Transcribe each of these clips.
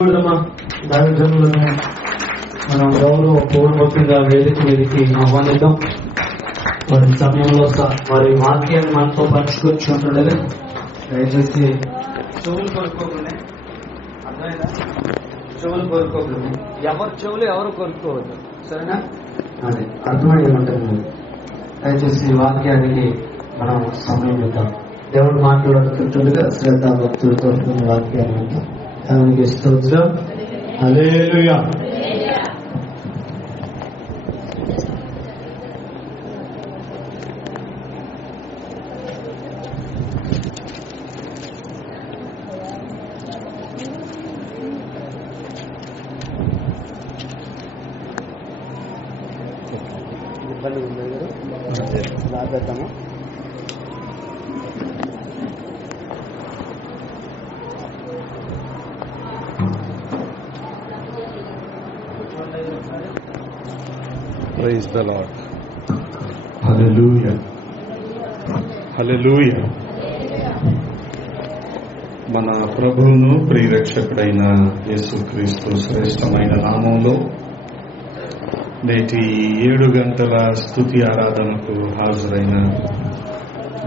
దైవజనులను మనం గౌరవ పూర్వకంగా వేదికకి ఆహ్వానిద్దాం. వారి సమయంలో వారి వాక్యాన్ని మనతో పంచుకొచ్చుంటుండగా దయచేసి చెవులు కొనుక్కోకుండా, అర్థమైనా చెవులు కొనుక్కోకుండా, ఎవరి చెవులు ఎవరు కొనుక్కోవద్దు, సరేనా? అదే అర్థమయ్యే ఉంటుంది. దయచేసి వాక్యానికి మనం సమయం ఇద్దాం. దేవుడు మాట్లాడుతుండగా శ్రద్ధ భక్తులతో వాక్యాన్ని ఇద్దాం. దేవునికి స్తోత్రం. హల్లెలూయా. ఇబ్బంది ఉంది రాబెట్టాము. Praise the Lord. Hallelujah. Hallelujah. మన ప్రభువును ప్రియరక్షకుడైన యేసుక్రీస్తు శ్రేష్టమైన నామంలో నేటి 7 గంటల స్తుతి ఆరాధనకు హాజరైన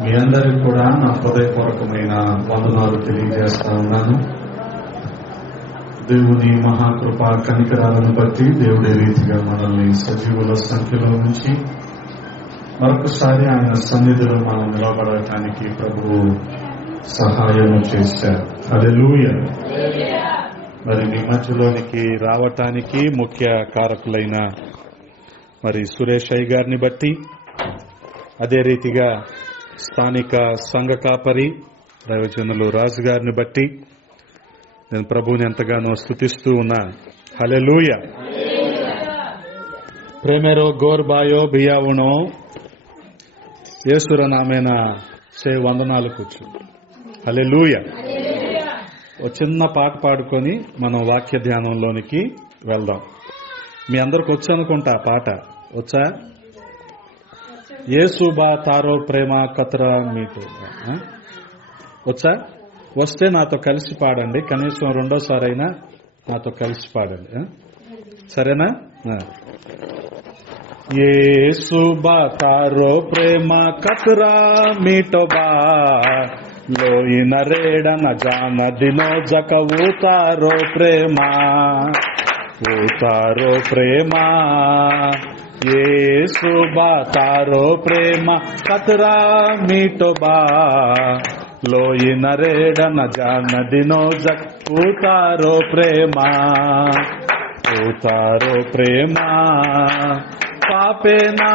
మీ అందరికి కూడా నా హృదయపూర్వకమైన వందనాలు తెలియజేస్తా ఉన్నాను. దేవుని మహాకృప కనికరాలను బట్టి దేవుడే రీతిగా మనల్ని సజీవుల సంఖ్యలో నుంచి మరొకసారి ఆయన సన్నిధిలో మనం నిలబడటానికి ప్రభువు సహాయం చేశారు. హల్లెలూయా. మరి మీ మధ్యలోనికి రావటానికి ముఖ్య కారకులైన మరి సురేష్ అయ్య గారిని బట్టి, అదే రీతిగా స్థానిక సంఘ కాపరి దైవజనులు రాజు గారిని బట్టి నేను ప్రభువుని ఎంతగానో స్తుతిస్తూ ఉన్నా. హల్లెలూయా. ప్రేమేరో గోర్బాయో బియావునో యేసుర నామేన సే వందనాలు కూర్చు. హల్లెలూయా. ఒక చిన్న పాట పాడుకొని మనం వాక్య ధ్యానంలోనికి వెళ్దాం. మీ అందరికి వచ్చనుకుంటా పాట వచ్చా? యేసు బా తారో ప్రేమ కతరా మీకు వచ్చా? వస్తే నాతో కలిసి పాడండి. కనీసం రెండోసారి అయినా నాతో కలిసి పాడండి, సరేనా? యేసు బా తారో ప్రేమ కతరా మీటో బా లోయిన రేడన జాన దినో జక ఊతారో ప్రేమ ఊతారో ప్రేమ యేసు బా తారో ప్రేమ కతరా మీటో బా లోయిన రేడన జాన దినో జక్ ఊతారో ప్రేమ ఊతారో ప్రేమ పాపే నా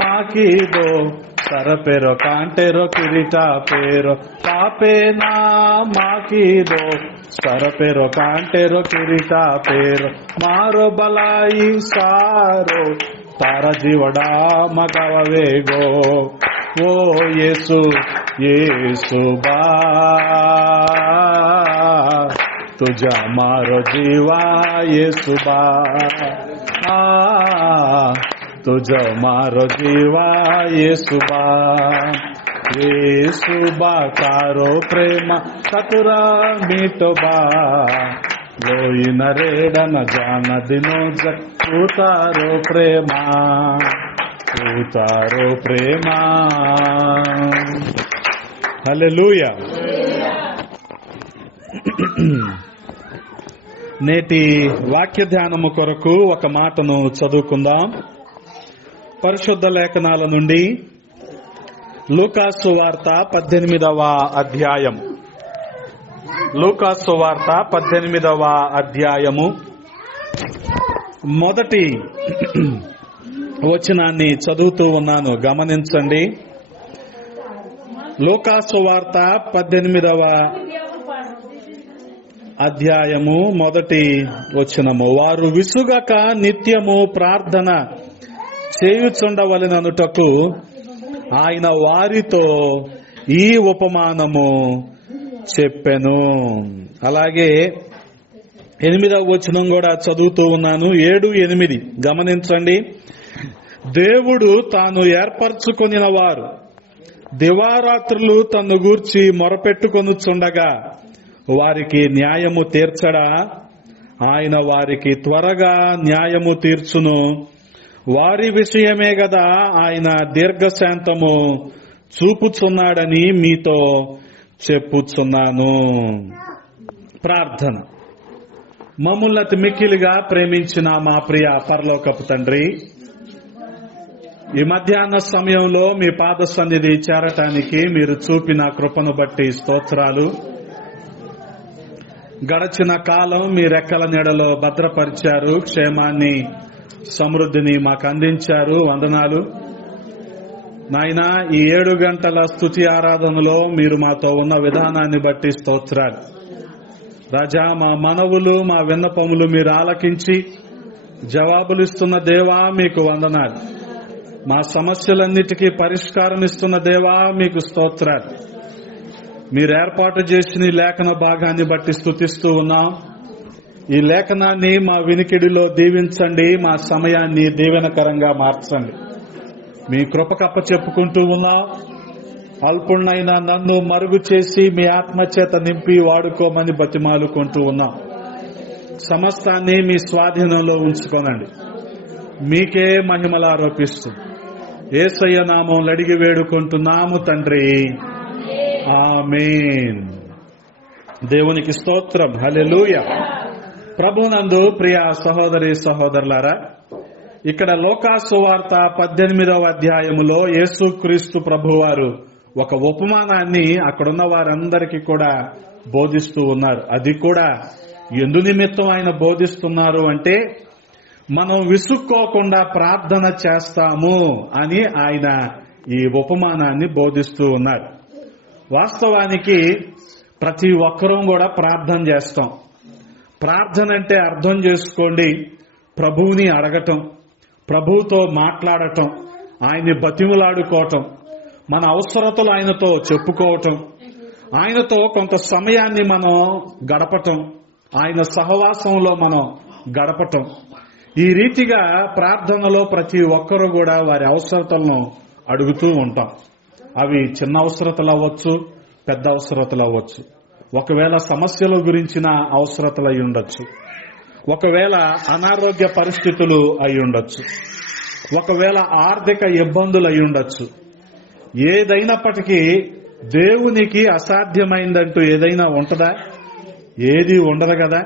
మాకి దో సరపెరో కాంటెరో కిరీటా పేరో పాపే నా మాకి దో సరపెరో కాంటెరో కిరీటా పేరో మారో బలాయి సారో తార జీవడా మగవేగో ఓ యేసు యేసు బా తుజా మారో జీవా యేసు బా తుజా మారో జీవా యేసు బా యేసు బా తారో ప్రేమ కతురా మీటో బా లోయిన రేడన జాన దినో జూతారో ప్రేమ ఊతారో ప్రేమ. హల్లెలూయా. నేటి వాక్య ధ్యానము కొరకు ఒక మాటను చదువుకుందాం. పరిశుద్ధ లేఖనాల నుండి లూకాసు వార్త 18వ అధ్యాయం. లూకాసు వార్త 18వ అధ్యాయము మొదటి వచనాన్ని చదువుతూ ఉన్నాను, గమనించండి. లూకాసు వార్త 18వ అధ్యాయము మొదటి వచనము. వారు విసుగక నిత్యము ప్రార్థన చేయుచుండవలెననుటకు ఆయన వారితో ఈ ఉపమానము చెప్పెను. అలాగే 8వ వచనం కూడా చదువుతూ ఉన్నాను, 7, 8 గమనించండి. దేవుడు తాను ఏర్పరచుకొనిన వారు దివారాత్రులు తన్ను గూర్చి మొరపెట్టుకొనుచుండగా వారికి న్యాయము తీర్చడా? ఆయన వారికి త్వరగా న్యాయము తీర్చును. వారి విషయమే గదా ఆయన దీర్ఘశాంతము చూపుచున్నాడని మీతో చెప్పుచున్నాను. ప్రార్థన. మమ్ములను అతి మిక్కిలిగా ప్రేమించిన మా ప్రియ పరలోకపు తండ్రి, ఈ మధ్యాహ్న సమయంలో మీ పాద సన్నిధి చేరటానికి మీరు చూపిన కృపను బట్టి స్తోత్రాలు. గడచిన కాలం మీ రెక్కల నీడలో భద్రపరిచారు, క్షేమాన్ని సమృద్ధిని మాకు అందించారు. వందనాలు నాయనా. ఈ 7 గంటల స్తుతి ఆరాధనలో మీరు మాతో ఉన్న విధానాన్ని బట్టి స్తోత్రాలు రాజా. మా మనవులు, మా విన్నపములు మీరు ఆలకించి జవాబులిస్తున్న దేవా మీకు వందనాలు. మా సమస్యలన్నిటికీ పరిష్కారం ఇస్తున్న దేవా మీకు స్తోత్రాలు. మీరు ఏర్పాటు చేసిన ఈ లేఖన భాగాన్ని బట్టి స్తుతిస్తూ ఉన్నాం. ఈ లేఖనాన్ని మా వినికిడిలో దీవించండి, మా సమయాన్ని దీవెనకరంగా మార్చండి. మీ కృపకప్ప చెప్పుకుంటూ ఉన్నాం. అల్పుణ్ణైన నన్ను మరుగు చేసి మీ ఆత్మచేత నింపి వాడుకోమని బతిమాలుకుంటూ ఉన్నాం. సమస్తాన్ని మీ స్వాధీనంలో ఉంచుకోనండి. మీకే మహిమలు ఆరోపిస్తూ యేసయ్య నామం అడిగి వేడుకుంటున్నాము తండ్రి, ఆమేన్. దేవునికి స్తోత్రం. హల్లెలూయా. ప్రభునందు ప్రియ సహోదరి సహోదరులారా, ఇక్కడ లూకాసు వార్త 18వ అధ్యాయములో యేసుక్రీస్తు ప్రభువారు ఒక ఉపమానాన్ని అక్కడున్న వారందరికీ కూడా బోధిస్తూ ఉన్నారు. అది కూడా ఎందు నిమిత్తం ఆయన బోధిస్తున్నారు అంటే, మనం విసుక్కోకుండా ప్రార్థన చేస్తాము అని ఆయన ఈ ఉపమానాన్ని బోధిస్తూ ఉన్నారు. వాస్తవానికి ప్రతి ఒక్కరూ కూడా ప్రార్థన చేస్తాం. ప్రార్థన అంటే అర్థం చేసుకోండి, ప్రభువుని అడగటం, ప్రభువుతో మాట్లాడటం, ఆయన్ని బతిములాడుకోవటం, మన అవసరతలు ఆయనతో చెప్పుకోవటం, ఆయనతో కొంత సమయాన్ని మనం గడపటం, ఆయన సహవాసంలో మనం గడపటం. ఈ రీతిగా ప్రార్థనలో ప్రతి ఒక్కరూ కూడా వారి అవసరతలను అడుగుతూ ఉంటాం. అవి చిన్న అవసరతలు అవ్వచ్చు, పెద్ద అవసరతలు అవ్వచ్చు. ఒకవేళ సమస్యల గురించిన అవసరతలు అయి ఉండొచ్చు, ఒకవేళ అనారోగ్య పరిస్థితులు అయి ఉండొచ్చు, ఒకవేళ ఆర్థిక ఇబ్బందులు అయి ఉండొచ్చు. ఏదైనప్పటికీ దేవునికి అసాధ్యమైందంటూ ఏదైనా ఉంటదా? ఏది ఉండదు కదా.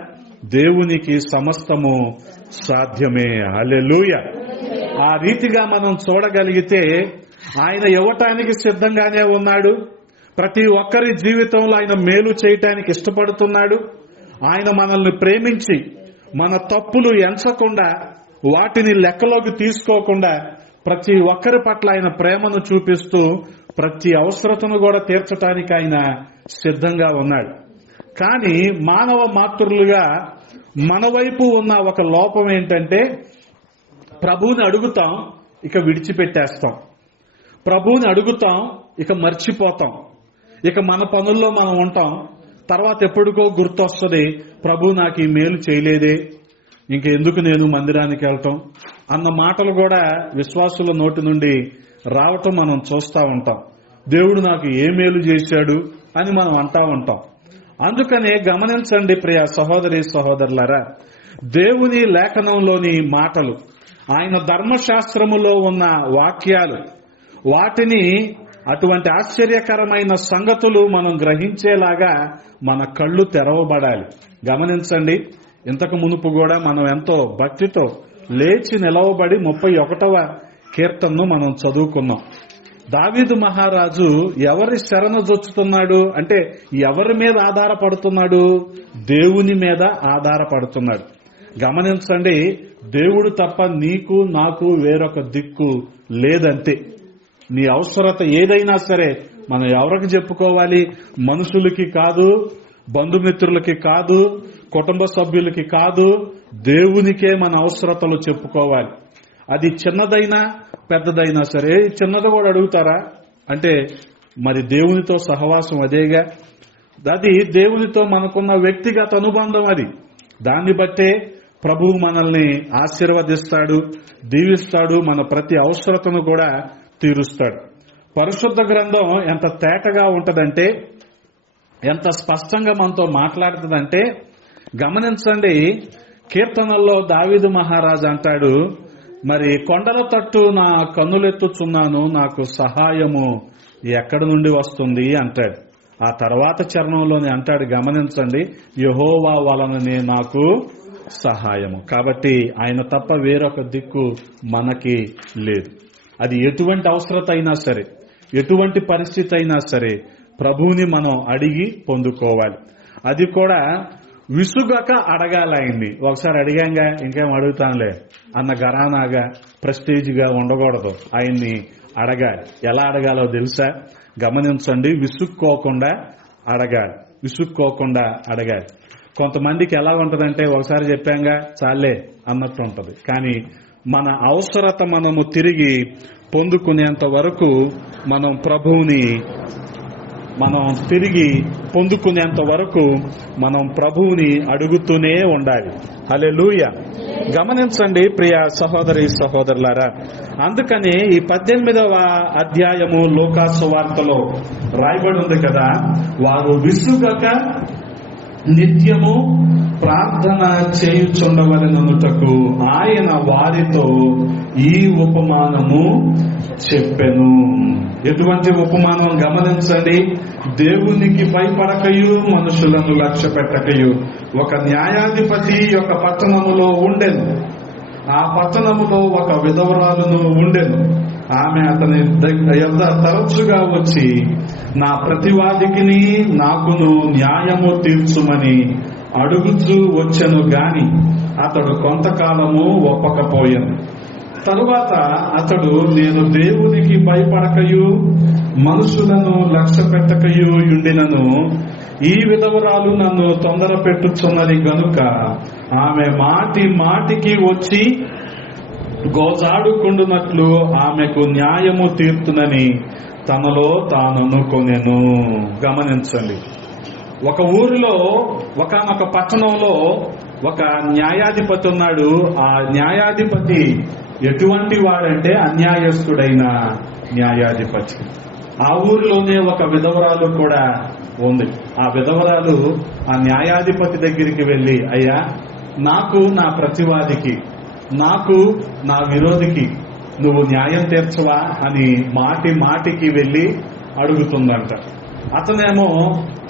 దేవునికి సమస్తము సాధ్యమే. హల్లెలూయా. ఆ రీతిగా మనం చూడగలిగితే ఆయన ఇవ్వటానికి సిద్ధంగానే ఉన్నాడు. ప్రతి ఒక్కరి జీవితంలో ఆయన మేలు చేయటానికి ఇష్టపడుతున్నాడు. ఆయన మనల్ని ప్రేమించి మన తప్పులు ఎంచకుండా, వాటిని లెక్కలోకి తీసుకోకుండా ప్రతి ఒక్కరి పట్ల ఆయన ప్రేమను చూపిస్తూ ప్రతి అవసరతను కూడా తీర్చడానికి ఆయన సిద్ధంగా ఉన్నాడు. కానీ మానవ మాతృలుగా మన వైపు ఉన్న ఒక లోపం ఏంటంటే, ప్రభువుని అడుగుతాం, ఇక విడిచిపెట్టేస్తాం. ప్రభువుని అడుగుతాం, ఇక మర్చిపోతాం. ఇక మన పనుల్లో మనం ఉంటాం. తర్వాత ఎప్పటికో గుర్తొస్తుంది, ప్రభు నాకు ఈ మేలు చేయలేదే, ఇంకెందుకు నేను మందిరానికి వెళ్తాం అన్న మాటలు కూడా విశ్వాసుల నోటి నుండి రావటం మనం చూస్తూ ఉంటాం. దేవుడు నాకు ఏ మేలు చేశాడు అని మనం అంటా ఉంటాం. అందుకనే గమనించండి ప్రియ సహోదరి సహోదరులారా, దేవుని లేఖనంలోని మాటలు, ఆయన ధర్మశాస్త్రములో ఉన్న వాక్యాలు, వాటిని అటువంటి ఆశ్చర్యకరమైన సంగతులు మనం గ్రహించేలాగా మన కళ్ళు తెరవబడాలి. గమనించండి, ఇంతకు మునుపు కూడా మనం ఎంతో భక్తితో లేచి నిలవబడి 31వ కీర్తనను మనం చదువుకున్నాం. దావీదు మహారాజు ఎవరి శరణు జొచ్చుతున్నాడు అంటే, ఎవరి మీద ఆధారపడుతున్నాడు? దేవుని మీద ఆధారపడుతున్నాడు. గమనించండి, దేవుడు తప్ప నీకు నాకు వేరొక దిక్కు లేదంతే. నీ అవసరత ఏదైనా సరే మనం ఎవరికి చెప్పుకోవాలి? మనుషులకి కాదు, బంధుమిత్రులకి కాదు, కుటుంబ సభ్యులకి కాదు, దేవునికే మన అవసరతలు చెప్పుకోవాలి. అది చిన్నదైనా పెద్దదైనా సరే. చిన్నది కూడా అడుగుతారా అంటే, మరి దేవునితో సహవాసం అదేగా. అది దేవునితో మనకున్న వ్యక్తిగత అనుబంధం. అది దాన్ని బట్టే ప్రభువు మనల్ని ఆశీర్వదిస్తాడు, దీవిస్తాడు, మన ప్రతి అవసరతను కూడా తీరుస్తాడు. పరిశుద్ధ గ్రంథం ఎంత తేటగా ఉంటదంటే, ఎంత స్పష్టంగా మనతో మాట్లాడుతుందంటే, గమనించండి, కీర్తనల్లో దావీదు మహారాజు అంటాడు, మరి కొండల తట్టు నా కన్నులెత్తుచున్నాను, నాకు సహాయము ఎక్కడి నుండి వస్తుంది అంటాడు. ఆ తర్వాత చరణంలోనే అంటాడు, గమనించండి, యెహోవా వలననే నాకు సహాయము. కాబట్టి ఆయన తప్ప వేరొక దిక్కు మనకి లేదు. అది ఎటువంటి అవసరత అయినా సరే, ఎటువంటి పరిస్థితి అయినా సరే ప్రభువుని మనం అడిగి పొందుకోవాలి. అది కూడా విసుగక అడగాలి ఆయన్ని. ఒకసారి అడిగాంగా ఇంకేం అడుగుతానులే అన్న గరానాగా ప్రెస్టీజ్గా ఉండకూడదు. ఆయన్ని అడగాలి. ఎలా అడగాలో తెలుసా? గమనించండి, విసుక్కోకుండా అడగాలి. విసుక్కోకుండా అడగాలి. కొంతమందికి ఎలా ఉంటదంటే, ఒకసారి చెప్పాంగా చాలే అన్నట్టు ఉంటది. కానీ మన అవసరత మనము తిరిగి పొందుకునేంత వరకు మనం ప్రభువుని అడుగుతూనే ఉండాలి. హల్లెలూయా. గమనించండి ప్రియ సహోదరి సహోదరులారా, అందుకని ఈ 18వ అధ్యాయము లూకాసు వార్తలో రాయబడి ఉంది కదా, వారు విసుగక నిత్యము ప్రార్థన చేయుచుండవలెననుటకు ఆయన వారితో ఈ ఉపమానము చెప్పెను. ఎటువంటి ఉపమానం? గమనించండి, దేవునికి భయపడకయు మనుషులను లక్ష్య పెట్టకయు ఒక న్యాయాధిపతి ఒక పట్టణములో ఉండెను. ఆ పట్టణములో ఒక విధవరాలును ఉండెను. ఆమె అతని యొద్ద తరచుగా వచ్చి, నా ప్రతివాదికిని నాకును న్యాయము తీర్చుమని అడుగుచూ వచ్చెను గాని అతడు కొంతకాలము ఒప్పకపోయాను. తరువాత అతడు, నేను దేవునికి భయపడకయు మనుషులను లక్ష్య పెట్టకయు ఉండినను, ఈ విధవరాలు నన్ను తొందర పెట్టుచున్నది గనుక ఆమె మాటి మాటికి వచ్చి గోజాడుకుండునట్లు ఆమెకు న్యాయము తీర్చునని తనలో తాననుకొనెను. గమనించండి, ఒక ఊరిలో ఒకానొక పట్టణంలో ఒక న్యాయాధిపతి ఉన్నాడు. ఆ న్యాయాధిపతి ఎటువంటి వాడంటే అన్యాయస్తుడైన న్యాయాధిపతి. ఆ ఊరిలోనే ఒక విధవరాలు కూడా ఉంది. ఆ విధవరాలు ఆ న్యాయాధిపతి దగ్గరికి వెళ్లి, అయ్యా, నాకు నా ప్రతివాదికి, నాకు నా విరోధికి నువ్వు న్యాయం తీర్చవా అని మాటి మాటికి వెళ్లి అడుగుతుందంట. అతనేమో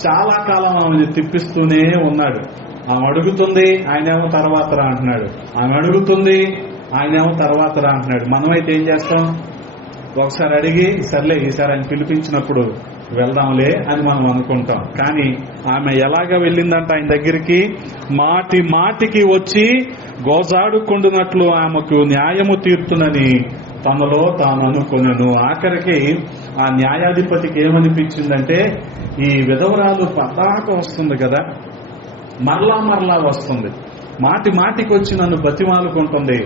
చాలా కాలం ఆమెను తిప్పిస్తూనే ఉన్నాడు. ఆమె అడుగుతుంది, ఆయనేమో తర్వాత రా అంటున్నాడు. ఆమె అడుగుతుంది, ఆయనేమో తర్వాత రా అంటున్నాడు. మనమైతే ఏం చేస్తాం? ఒకసారి అడిగి, సర్లే ఈసారి ఆయన పిలిపించినప్పుడు వెళ్దాంలే అని మనం అనుకుంటాం. కానీ ఆమె ఎలాగ వెళ్ళిందంట ఆయన దగ్గరికి? మాటి మాటికి వచ్చి గోజాడుకుండునట్లు ఆమెకు న్యాయము తీర్చునని తనలో తాను అనుకున్నాను. ఆఖరికి ఆ న్యాయాధిపతికి ఏమనిపించిందంటే, ఈ విధవరాలు పతాక వస్తుంది కదా, మరలా వస్తుంది, మాటి మాటికి వచ్చి నన్ను బతిమాలుకుంటుంది.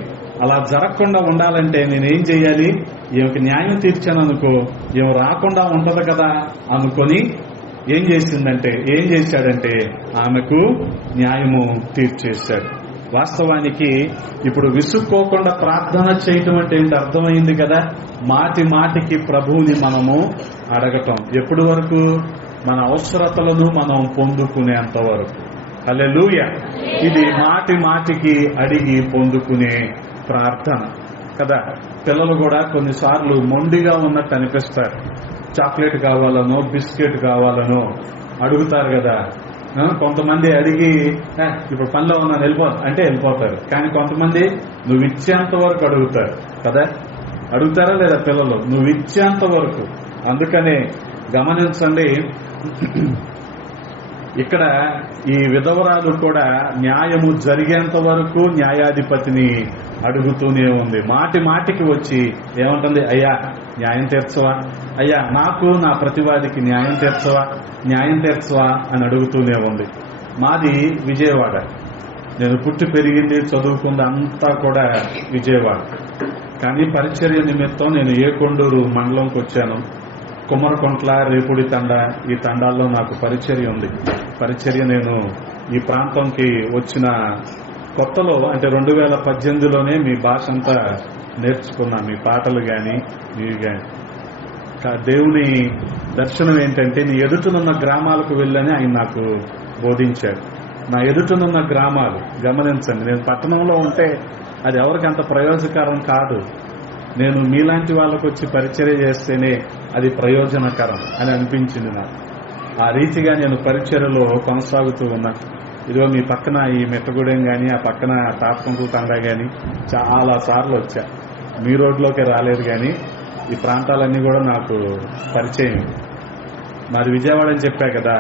అలా జరగకుండా ఉండాలంటే నేనేం చెయ్యాలి? ఈమెకి న్యాయం తీర్చాను అనుకో, ఈమె రాకుండా ఉంటది కదా అనుకొని ఏం చేశాడంటే ఆమెకు న్యాయము తీర్చేశాడు. వాస్తవానికి ఇప్పుడు విసుక్కోకుండా ప్రార్థన చేయటం అంటే ఏంటి అర్థమైంది కదా? మాటి మాటికి ప్రభువుని మనము అడగటం. ఎప్పటి వరకు? మన అవసరతలను మనం పొందుకునేంత వరకు. హల్లెలూయా. ఇది మాటి మాటికి అడిగి పొందుకునే ప్రార్థన కదా. పిల్లలు కూడా కొన్నిసార్లు మొండిగా ఉన్నట్టు అనిపిస్తారు. చాక్లెట్ కావాలనో బిస్కెట్ కావాలనో అడుగుతారు కదా. కొంతమంది అడిగి ఇప్పుడు పనిలో ఉన్నా అంటే వెళ్ళిపోతారు. కానీ కొంతమంది నువ్వు ఇచ్చేంత వరకు అడుగుతారు కదా. అడుగుతారా లేదా పిల్లలు? నువ్వు ఇచ్చేంత వరకు. అందుకనే గమనించండి, ఇక్కడ ఈ విధవరాలు కూడా న్యాయము జరిగేంత వరకు న్యాయాధిపతిని అడుగుతూనే ఉంది. మాటి మాటికి వచ్చి ఏమంటుంది? అయ్యా, న్యాయం తీర్చవా? అయ్యా, నాకు నా ప్రతివాదికి న్యాయం తీర్చవా అని అడుగుతూనే ఉంది. మాది విజయవాడ. నేను పుట్టి పెరిగింది, చదువుకుంది అంతా కూడా విజయవాడ. కానీ పరిచర్య నిమిత్తం నేను ఏకొండూరు మండలంకి వచ్చాను. కుమ్మరకొంట్ల, రేపుడి తండ, ఈ తండాల్లో నాకు పరిచర్య ఉంది. పరిచర్య నేను ఈ ప్రాంతంకి వచ్చిన కొత్తలో, అంటే 2018లోనే మీ భాష అంతా నేర్చుకున్నా. మీ పాటలు కానీ ఇవి కానీ. దేవుని దర్శనం ఏంటంటే, నీ ఎదుటనున్న గ్రామాలకు వెళ్ళని ఆయన నాకు బోధించాడు. నా ఎదుటనున్న గ్రామాలు గమనించండి. నేను పట్టణంలో ఉంటే అది ఎవరికి అంత ప్రయోజనకరం కాదు. నేను మీలాంటి వాళ్ళకు వచ్చి పరిచర్య చేస్తేనే అది ప్రయోజనకరం అని అనిపించింది నాకు. ఆ రీతిగా నేను పరిచర్యలో కొనసాగుతూ ఉన్నా. ఇదిగో మీ పక్కన ఈ మెట్టగూడెం కానీ, ఆ పక్కన తాపకంకు తండా కానీ చాలా సార్లు వచ్చా. మీ రోడ్లోకి రాలేదు కానీ ఈ ప్రాంతాలన్నీ కూడా నాకు పరిచయం. మరి విజయవాడ అని చెప్పా కదా,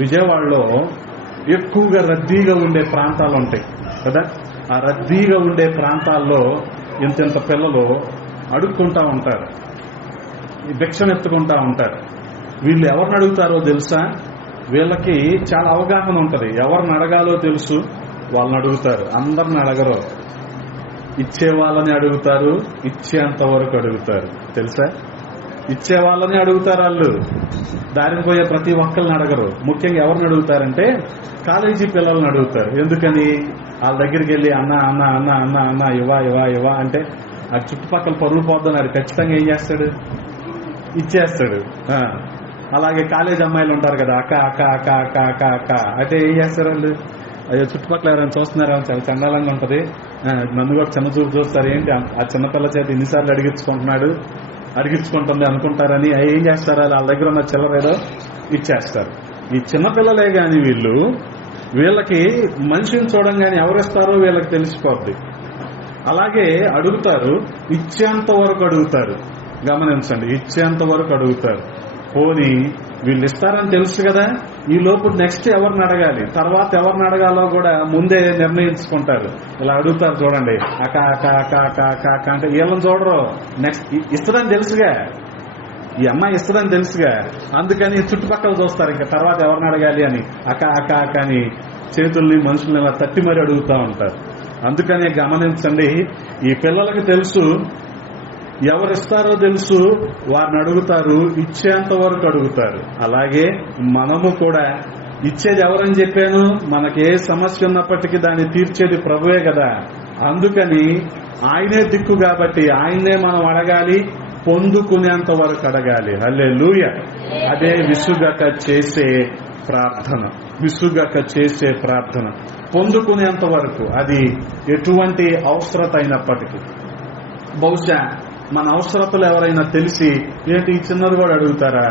విజయవాడలో ఎక్కువగా రద్దీగా ఉండే ప్రాంతాలు ఉంటాయి కదా. ఆ రద్దీగా ఉండే ప్రాంతాల్లో ఇంత పిల్లలు అడుక్కుంటా ఉంటారు, భిక్షం ఎత్తుకుంటా ఉంటారు. వీళ్ళు ఎవరిని అడుగుతారో తెలుసా? వీళ్ళకి చాలా అవగాహన ఉంటుంది. ఎవరిని అడగాలో తెలుసు, వాళ్ళని అడుగుతారు. అందరిని అడగరు, ఇచ్చే వాళ్ళని అడుగుతారు, ఇచ్చేంత వరకు అడుగుతారు. తెలుసా? ఇచ్చే వాళ్ళని అడుగుతారు. వాళ్ళు దారిని పోయే ప్రతి ఒక్కరిని అడగరు. ముఖ్యంగా ఎవరిని అడుగుతారంటే కాలేజీ పిల్లల్ని అడుగుతారు. ఎందుకని? వాళ్ళ దగ్గరికి వెళ్ళి అన్న అన్న అన్న అన్న అన్న ఇవా ఇవా ఇవా అంటే ఆ చుట్టుపక్కల పరులు పోద్దని అది ఖచ్చితంగా ఏం చేస్తాడు? ఇచ్చేస్తాడు. అలాగే కాలేజ్ అమ్మాయిలు ఉంటారు కదా, అక్క అక్క అక్క అక్క అక్క అక్క అంటే ఏం చేస్తారు వాళ్ళు? అయ్యో చుట్టుపక్కల ఎవరైనా చూస్తున్నారా, చాలా చండాలంగా ఉంటుంది, నన్ను కూడా చిన్న చూపు చూస్తారు, ఏంటి ఆ చిన్నపిల్ల చేతి ఇన్నిసార్లు అడిగించుకుంటుంది అనుకుంటారని ఏం చేస్తారు? వాళ్ళ దగ్గర ఉన్న చిల్లర ఏదో ఇచ్చేస్తారు. ఈ చిన్నపిల్లలే గాని వీళ్ళకి మనిషిని చూడంగానే ఎవరిస్తారో వీళ్ళకి తెలిసిపోద్ది. అలాగే అడుగుతారు, ఇచ్చేంత వరకు అడుగుతారు. గమనించండి, ఇచ్చేంత వరకు అడుగుతారు. పోనీ వీళ్ళు ఇస్తారని తెలుసు కదా, ఈ లోపు నెక్స్ట్ ఎవరిని అడగాలి, తర్వాత ఎవరిని అడగాలో కూడా ముందే నిర్ణయించుకుంటారు. ఇలా అడుగుతారు చూడండి, అక్క అక్క అక్క అక్క అక్క అక్క అంటే వీళ్ళని చూడరు. నెక్స్ట్ ఇస్తుందని తెలుసుగా, ఈ అమ్మాయి ఇస్తుందని తెలుసుగా, అందుకని చుట్టుపక్కల చూస్తారు ఇంకా తర్వాత ఎవరిని అడగాలి అని. అక్క అక్క అక్క అని చేతుల్ని మనుషుల్ని ఇలా తట్టి మరి అడుగుతూ ఉంటారు. అందుకనే గమనించండి, ఈ పిల్లలకి తెలుసు ఎవరిస్తారో తెలుసు, వారిని అడుగుతారు, ఇచ్చేంత వరకు అడుగుతారు. అలాగే మనము కూడా ఇచ్చేది ఎవరని చెప్పాను? మనకి ఏ సమస్య ఉన్నప్పటికీ దాన్ని తీర్చేది ప్రభువే కదా. అందుకని ఆయనే దిక్కు కాబట్టి ఆయన్నే మనం అడగాలి, పొందుకునేంత వరకు అడగాలి. హల్లెలూయా. అదే విసుగక చేసే ప్రార్థన. విసుగక చేసే ప్రార్థన పొందుకునేంత వరకు, అది ఎటువంటి అవసరత అయినప్పటికీ. బహుశా మన అవసరతలు ఎవరైనా తెలిసి ఏంటి ఈ చిన్నది కూడా అడుగుతారా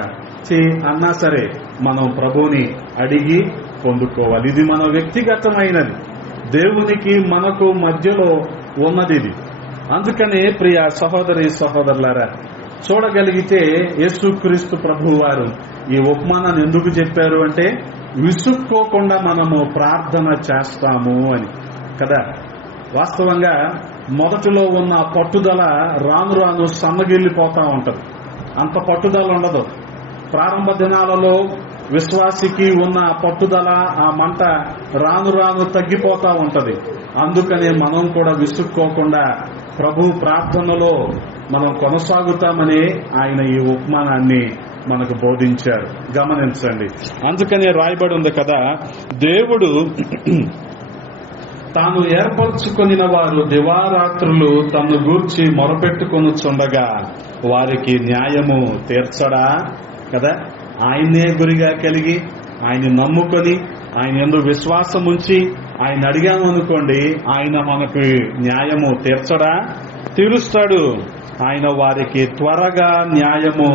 అన్నా సరే మనం ప్రభువుని అడిగి పొందుకోవాలి. ఇది మన వ్యక్తిగతమైనది, దేవునికి మనకు మధ్యలో ఉన్నది ఇది. అందుకనే ప్రియ సహోదరి సహోదరులారా, చూడగలిగితే యేసుక్రీస్తు ప్రభువు వారు ఈ ఉపమానాన్ని ఎందుకు చెప్పారు అంటే విసుక్కోకుండా మనము ప్రార్థన చేస్తాము అని కదా. వాస్తవంగా మొదటిలో ఉన్న పట్టుదల రాను రాను సన్నగిల్లిపోతా ఉంటది. అంత పట్టుదల ఉండదు. ప్రారంభ దినాలలో విశ్వాసికి ఉన్న పట్టుదల, ఆ మంట రాను రాను తగ్గిపోతా ఉంటది. అందుకనే మనం కూడా విసుక్కోకుండా ప్రభు ప్రార్థనలో మనం కొనసాగుతామని ఆయన ఈ ఉపమానాన్ని మనకు బోధించారు. గమనించండి, అందుకనే రాయబడి ఉంది కదా, దేవుడు తాను ఏర్పరచుకొనిన వారు దివారాత్రులు తను గూర్చి మొరపెట్టుకొనుచుండగా వారికి న్యాయము తీర్చడా కదా. ఆయన్నే గురిగా కలిగి ఆయన నమ్ముకొని ఆయన యందు విశ్వాసం ఉంచి ఆయన అడిగాము అనుకోండి, ఆయన మనకు న్యాయము తీర్చడా? తీరుస్తాడు. ఆయన వారికి త్వరగా న్యాయము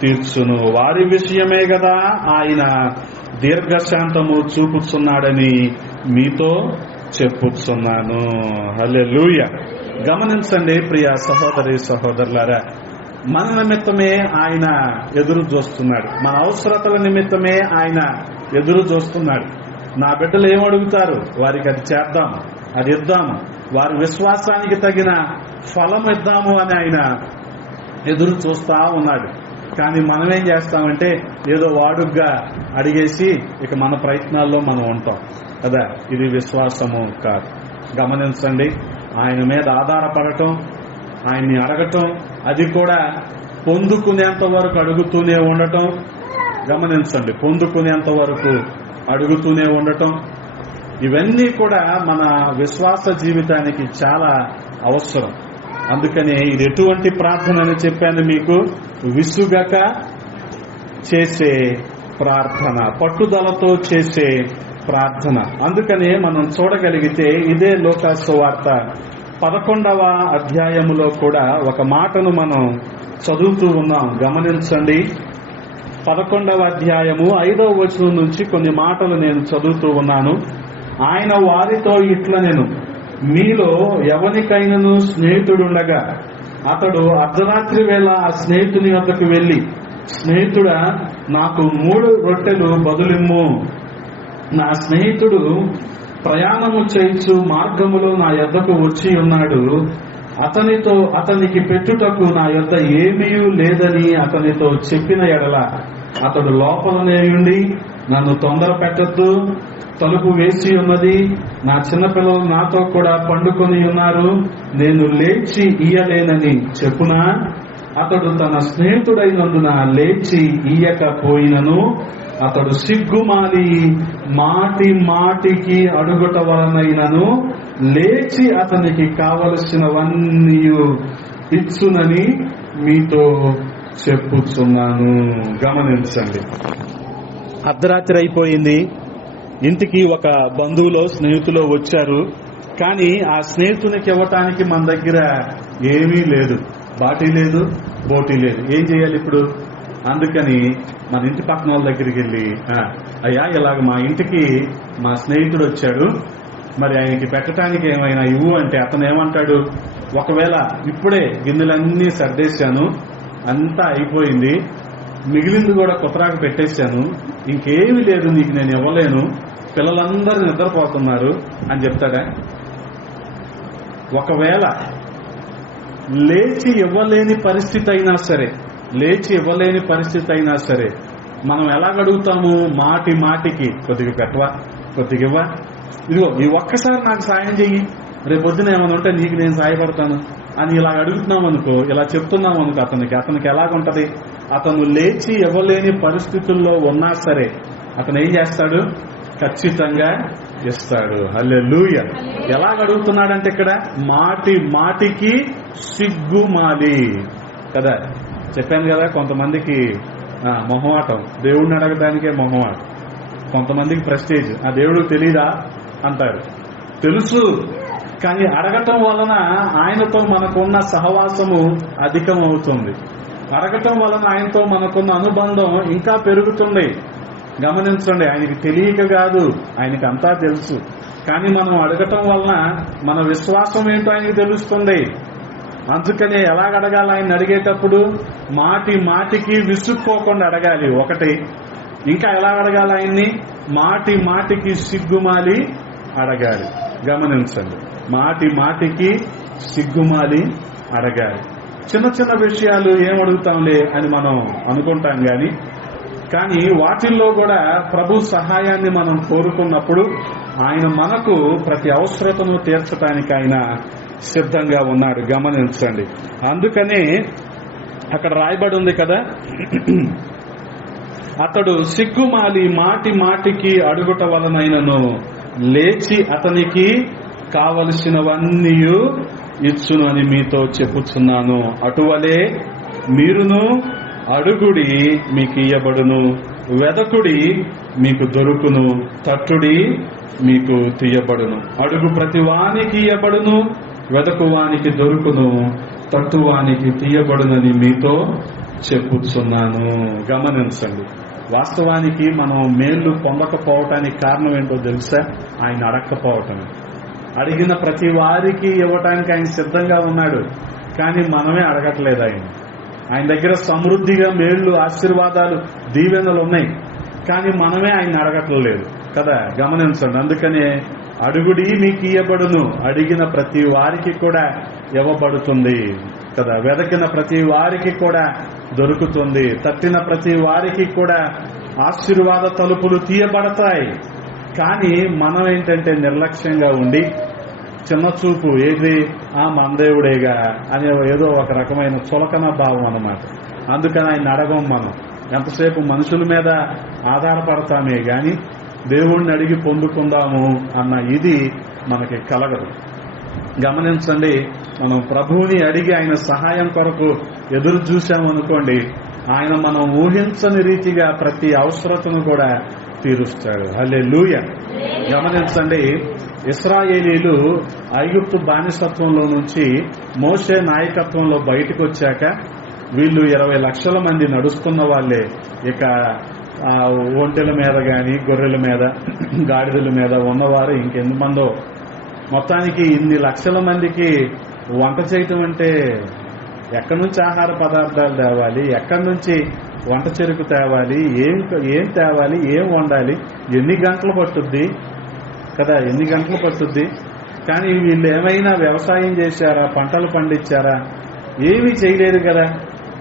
తీర్చును. వారి విషయమే కదా ఆయన దీర్ఘశాంతము చూపుతున్నాడని మీతో చెప్పుతున్నాను. హల్లెలూయా. గమనించండి ప్రియ సహోదరి సహోదరులారా, మన నిమిత్తమే ఆయన ఎదురు చూస్తున్నాడు. మన అవసరతల నిమిత్తమే ఆయన ఎదురు చూస్తున్నాడు. నా బిడ్డలు ఏమడుగుతారు, వారికి అది చేద్దాము, అది ఇద్దాము, వారి విశ్వాసానికి తగిన ఫలం ఇద్దాము అని ఆయన ఎదురు చూస్తా ఉన్నాడు. కానీ మనమేం చేస్తామంటే ఏదో వాడుగ్గా అడిగేసి ఇక మన ప్రయత్నాల్లో మనం ఉంటాం కదా. ఇది విశ్వాసము కాదు. గమనించండి, ఆయన మీద ఆధారపడటం, ఆయన్ని అడగటం, అది కూడా పొందుకునేంత వరకు అడుగుతూనే ఉండటం. గమనించండి, పొందుకునేంత వరకు అడుగుతూనే ఉండటం, ఇవన్నీ కూడా మన విశ్వాస జీవితానికి చాలా అవసరం. అందుకని ఇది ఎటువంటి ప్రార్థన అని చెప్పాను మీకు, విసుగక చేసే ప్రార్థన, పట్టుదలతో చేసే ప్రార్థన. అందుకనే మనం చూడగలిగితే ఇదే లూకా సువార్త 11వ అధ్యాయములో కూడా ఒక మాటను మనం చదువుతూ ఉన్నాం. గమనించండి. 11వ అధ్యాయము 5వ వచనం నుంచి కొన్ని మాటలు నేను చదువుతూ ఉన్నాను. ఆయన వారితో ఇట్లనెను, మీలో ఎవరికైనను స్నేహితుడుండగా అతడు అర్ధరాత్రి వేళ ఆ స్నేహితుని వద్దకు వెళ్లి, స్నేహితుడా, నాకు 3 రొట్టెలు బదులిమ్ము, నా స్నేహితుడు ప్రయాణము చేయించు మార్గములో నా యొద్దకు వచ్చి ఉన్నాడు, అతనికి పెట్టుటకు నా యొద్ద ఏమీ లేదని అతనితో చెప్పిన ఎడల, అతడు లోపలనేయుండి, నన్ను తొందర పెట్టద్దు, తలుపు వేసి ఉన్నది, నా చిన్నపిల్లలు నాతో కూడా పండుకొని ఉన్నారు, నేను లేచి ఇయ్యలేనని చెప్పునా, అతడు తన స్నేహితుడైనందున లేచి ఇయ్యకపోయినను అతడు సిగ్గుమాలి మాటి మాటికి అడుగుట వలనైనను లేచి అతనికి కావలసినవన్నీ ఇచ్చునని మీతో చెప్పుచున్నాను. గమనించండి. అర్ధరాత్రి అయిపోయింది. ఇంటికి ఒక బంధువులో స్నేహితులో వచ్చారు. కానీ ఆ స్నేహితునికి ఇవ్వటానికి మన దగ్గర ఏమీ లేదు. బాటీ లేదు, బోటీ లేదు. ఏం చేయాలి ఇప్పుడు? అందుకని మన ఇంటి పక్కన వాళ్ళ దగ్గరికి వెళ్ళి, అయ్యా, ఇలాగ మా ఇంటికి మా స్నేహితుడు వచ్చాడు, మరి ఆయనకి పెట్టడానికి ఏమైనా ఇవ్వు అంటే అతను ఏమంటాడు, ఒకవేళ ఇప్పుడే గిన్నెలన్నీ సర్దేశాను, అంతా అయిపోయింది, మిగిలింది కూడా కుతరాకు పెట్టేశాను, ఇంకేమీ లేదు, నీకు నేను ఇవ్వలేను, పిల్లలందరూ నిద్రపోతున్నారు అని చెప్తాడా? ఒకవేళ లేచి ఇవ్వలేని పరిస్థితి అయినా సరే మనం ఎలా అడుగుతాము? మాటి మాటికి కొద్దిగా పెట్టవా, కొద్దిగా ఇవ్వా, ఇదిగో ఈ ఒక్కసారి నాకు సాయం చెయ్యి, రేపొద్దున ఏమైనా ఉంటే నీకు నేను సాయపడతాను అని ఇలా అడుగుతున్నాం అనుకో, ఇలా చెప్తున్నాం అనుకో, అతనికి ఎలాగుంటది? అతను లేచి ఇవ్వలేని పరిస్థితుల్లో ఉన్నా సరే అతను ఏం చేస్తాడు? ఖచ్చితంగా ఇస్తాడు. హల్లెలూయా. ఎలా అడుగుతున్నాడంటే ఇక్కడ మాటి మాటికి సిగ్గుమాలి కదా. చెప్పాను కదా, కొంతమందికి మొహమాటం, దేవుడిని అడగడానికే మొహమాటం. కొంతమందికి ప్రెస్టేజ్, ఆ దేవుడికి తెలీదా అంటారు. తెలుసు, కానీ అడగటం వలన ఆయనతో మనకున్న సహవాసము అధికం అవుతుంది. అడగటం వలన ఆయనతో మనకున్న అనుబంధం ఇంకా పెరుగుతుంది. గమనించండి. ఆయనకి తెలియక కాదు, ఆయనకి అంతా తెలుసు. కానీ మనం అడగటం వలన మన విశ్వాసం ఏంటో ఆయనకి తెలుస్తుంది. అందుకనే ఎలాగ అడగాలి? ఆయన అడిగేటప్పుడు మాటి మాటికి విసుక్కోకుండా అడగాలి ఒకటి. ఇంకా ఎలా అడగాలి ఆయన్ని? మాటి మాటికి సిగ్గుమాలి అడగాలి. గమనించండి. మాటి మాటికి సిగ్గుమాలి అడగాలి. చిన్న చిన్న విషయాలు ఏమడుగుతాంలే అని మనం అనుకుంటాం కానీ వాటిల్లో కూడా ప్రభు సహాయాన్ని మనం కోరుకున్నప్పుడు ఆయన మనకు ప్రతి అవసరతను తీర్చడానికి ఆయన సిద్ధంగా ఉన్నాడు. గమనించండి. అందుకనే అక్కడ రాయబడి ఉంది కదా, అతడు సిగ్గుమాలి మాటి మాటికి అడుగుట వలనైనను లేచి అతనికి కావలసినవన్నీ ఇచ్చును అని మీతో చెప్పుచున్నాను. అటువలే మీరును అడుగుడి మీకు ఇయ్యబడును, వెదకుడి మీకు దొరుకును, తట్టుడి మీకు తీయబడును. అడుగు ప్రతి వానికి ఇయ్యబడును, వెదకువానికి దొరుకును, తట్టువానికి తీయబడునని మీతో చెప్పుచున్నాను. గమనించండి. వాస్తవానికి మనం మేళ్లు పొందకపోవటానికి కారణం ఏంటో తెలుసా? ఆయన అడగకపోవటమే. అడిగిన ప్రతి వారికి ఇవ్వటానికి ఆయన సిద్ధంగా ఉన్నాడు, కానీ మనమే అడగట్లేదు. ఆయన దగ్గర సమృద్ధిగా మేళ్లు, ఆశీర్వాదాలు, దీవెనలు ఉన్నాయి, కానీ మనమే ఆయన అడగట్లేదు కదా. గమనించండి. అందుకనే అడుగుడి మీకు ఇయ్యబడును, అడిగిన ప్రతి వారికి కూడా ఇవ్వబడుతుంది కదా. వెదకిన ప్రతి వారికి కూడా దొరుకుతుంది, తట్టిన ప్రతి వారికి కూడా ఆశీర్వాద తలుపులు తీయబడతాయి. కానీ మనం ఏంటంటే నిర్లక్ష్యంగా ఉండి చిన్న చూపు, ఏది మందేవుడేగా అనే ఏదో ఒక రకమైన చులకన భావం అన్నమాట. అందుకని ఆయన అడగం. మనం ఎంతసేపు మనుషుల మీద ఆధారపడతామే గాని దేవుణ్ణి అడిగి పొందుకుందాము అన్న ఇది మనకి కలగదు. గమనించండి. మనం ప్రభువుని అడిగి ఆయన సహాయం కొరకు ఎదురు చూశామనుకోండి, ఆయన మనం ఊహించని రీతిగా ప్రతి అవసరతను కూడా తీరుస్తాడు. హల్లెలూయా. గమనించండి, ఇశ్రాయేలీలు ఐగుప్తు బానిసత్వంలో నుంచి మోషే నాయకత్వంలో బయటకు వచ్చాక వీళ్ళు 20 లక్షల మంది నడుస్తున్న వాళ్ళే. ఇక ఒంటెల మీద గాని, గొర్రెల మీద, గాడిదల మీద ఉన్నవారు ఇంకెంతమందో. మొత్తానికి ఇన్ని లక్షల మందికి వంట చేయటం అంటే ఎక్కడి నుంచి ఆహార పదార్థాలు తేవాలి, ఎక్కడి నుంచి వంట చెరుకు తేవాలి, ఏం తేవాలి, ఏం వండాలి, ఎన్ని గంటలు పట్టుద్ది కదా, ఎన్ని గంటలు పట్టుద్ది. కానీ వీళ్ళు ఏమైనా వ్యవసాయం చేశారా, పంటలు పండించారా? ఏమీ చేయలేదు కదా.